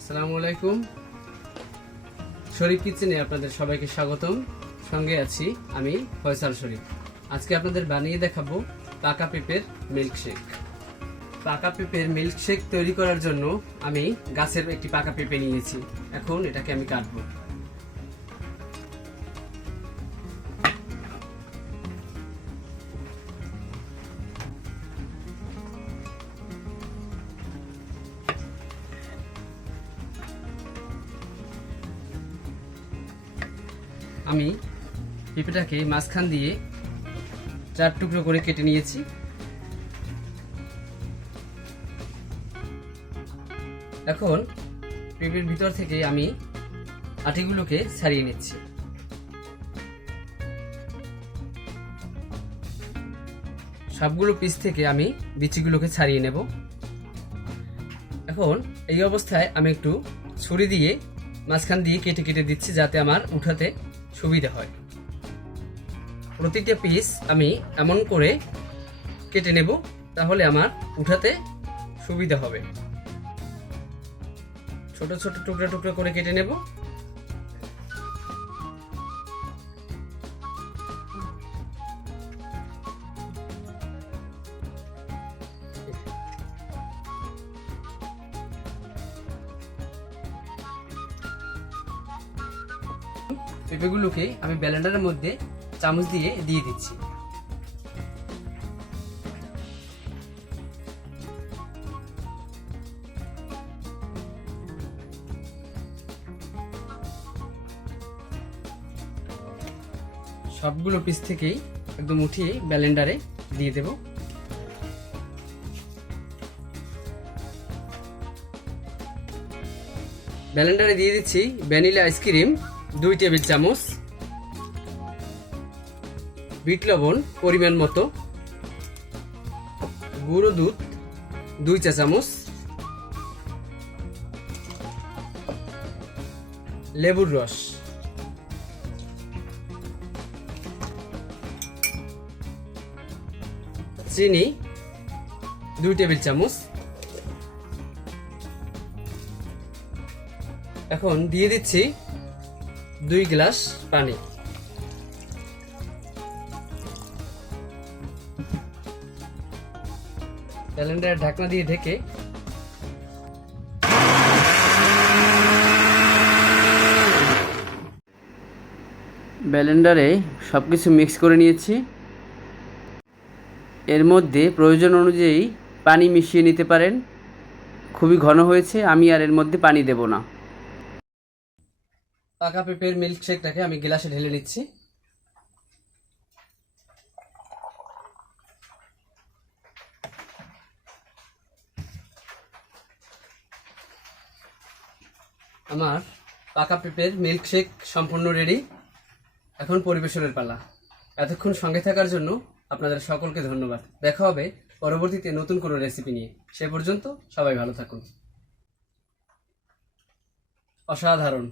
আসসালামু আলাইকুম। শরীফ কিচেনে আপনাদের সবাইকে স্বাগতম। সঙ্গে আছি আমি ফয়সাল শরীফ। আজকে আপনাদের বানিয়ে দেখাবো পাকা পেঁপের মিল্কশেক পাকা পেঁপের মিল্কশেক তৈরি করার জন্য আমি গাছের একটি পাকা পেঁপে নিয়েছি। এখন এটাকে আমি কাটবো। আমি পেঁপেটাকে মাঝখান দিয়ে চার টুকরো করে কেটে নিয়েছি। এখন পেঁপের ভিতর থেকে আমি আটিগুলোকে ছাড়িয়ে নিচ্ছি। সবগুলো পিস থেকে আমি বিচিগুলোকে ছাড়িয়ে নেব। এখন এই অবস্থায় আমি একটু ছুরি দিয়ে মাঝখান দিয়ে কেটে কেটে দিচ্ছি যাতে আমার উঠাতে সুবিধা হয়। প্রতিটা পিস আমি এমন করে কেটে নেব, তাহলে আমার উঠাতে সুবিধা হবে। ছোট ছোট টুকরা টুকরা করে কেটে নেব। পেঁপেগুলোকে আমি ব্যালেন্ডারের মধ্যে চামচ দিয়ে দিয়ে দিচ্ছি। সবগুলো পিস থেকেই একদম উঠিয়ে ব্যালেন্ডারে দিয়ে দেব। ব্যালেন্ডারে দিয়ে দিচ্ছি ভ্যানিলা আইসক্রিম। দুই টেবিল চামচ বিট লবণ পরিমাণ মতো। গুঁড়ো দুধ দুই চা চামচ। লেবুর রস। চিনি দুই টেবিল চামচ। এখন দিয়ে দিচ্ছি দুই গ্লাস পানি। ক্যালেন্ডার ঢাকনা দিয়ে ঢেকে। ব্যালেন্ডারে সব কিছু মিক্স করে নিয়েছি। এর মধ্যে প্রয়োজন অনুযায়ী পানি মিশিয়ে নিতে পারেন। খুবই ঘন হয়েছে, আমি আর এর মধ্যে পানি দেব না। পাকা পেঁপের মিল্কশেকটাকে আমি গ্লাসে ঢেলে নিচ্ছি। আমার পাকা পেঁপের মিল্কশেক সম্পূর্ণ রেডি এখন পরিবেশনের পালা। এতক্ষণ সঙ্গে থাকার জন্য আপনাদের সকলকে ধন্যবাদ। দেখা হবে পরবর্তীতে নতুন কোনো রেসিপি নিয়ে। সে পর্যন্ত সবাই ভালো থাকুন। অসাধারণ।